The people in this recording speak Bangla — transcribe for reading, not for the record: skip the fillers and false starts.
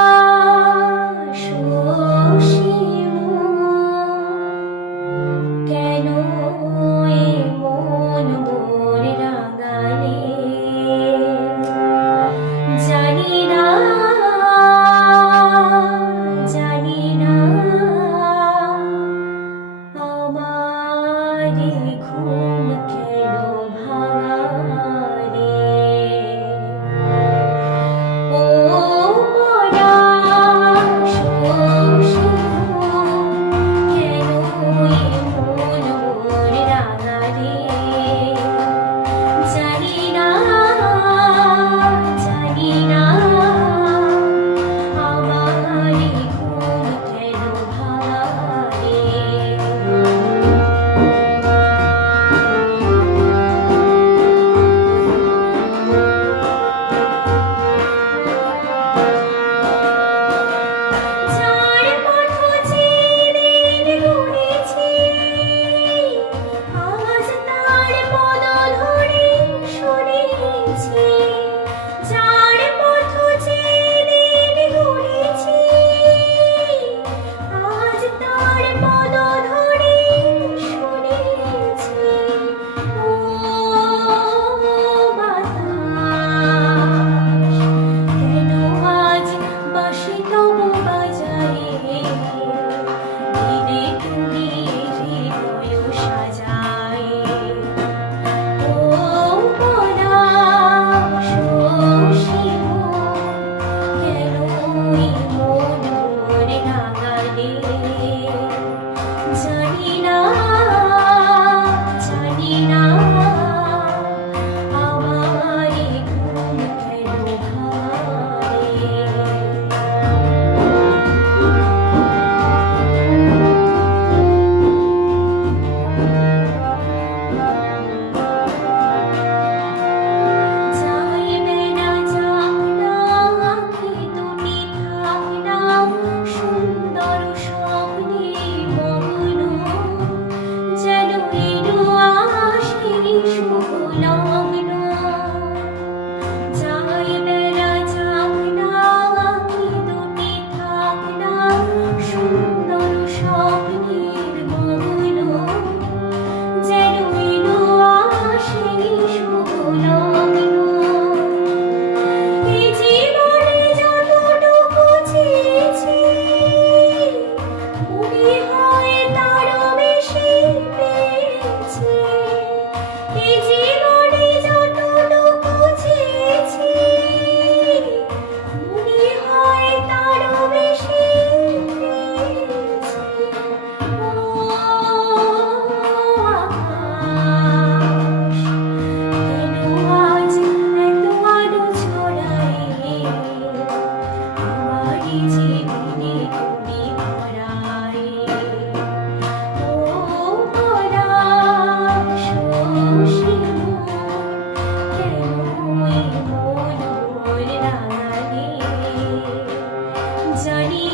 পলাশ শিমুল, কেন এ মন মোর রাঙালে? জানি না, জানি না, আমার ঘুম কেন ভাঙালে? ও পলাশ শিমুল, কেন এ মন মোর রাঙালে? জানি না, জানি না, আমার ঘুম কেন ভাঙালে? যার পথ যেদিন গুনেছি, আজ তার পদ ধরে শুনেছি। যার পথ যেদিন গুনেছি, আজ তার পদ ধরে শুনেছি। ও বাতাস, কেন আজ বাঁশি তবু বাজায়? দিনে তুমি হৃদয় সাজায়। ও পলাশ শিমুল, কেন এ মন মোর রাঙালে? জানি না, জানি না, আমার ঘুম কেন ভাঙালে? যাইবে না যাক না, আঁখি দুটি থাক না, সুন্দর স্বপ্নে মগ্ন। যেন এলো আসে শুভ লগ্ন। যাইবে না যাক না, আঁখি দুটি থাক না, সুন্দর স্বপ্নের মগ্ন। যেন এলো আসে শুভ লগ্ন। এ জীবনে যতটুকু চেয়েছি, মনে হয় তারও বেশি পেয়েছি। এ জীবনে যতটুকু চেয়েছি, মনে হয় তারও বেশি পেয়েছি। ও আকাশ, কেন আজ এত আলো ছড়ায়? আমারই জীবনে তুমি ভরায়। ও পলাশ শিমুল, কেন এ মন মোর রাঙালে? জানি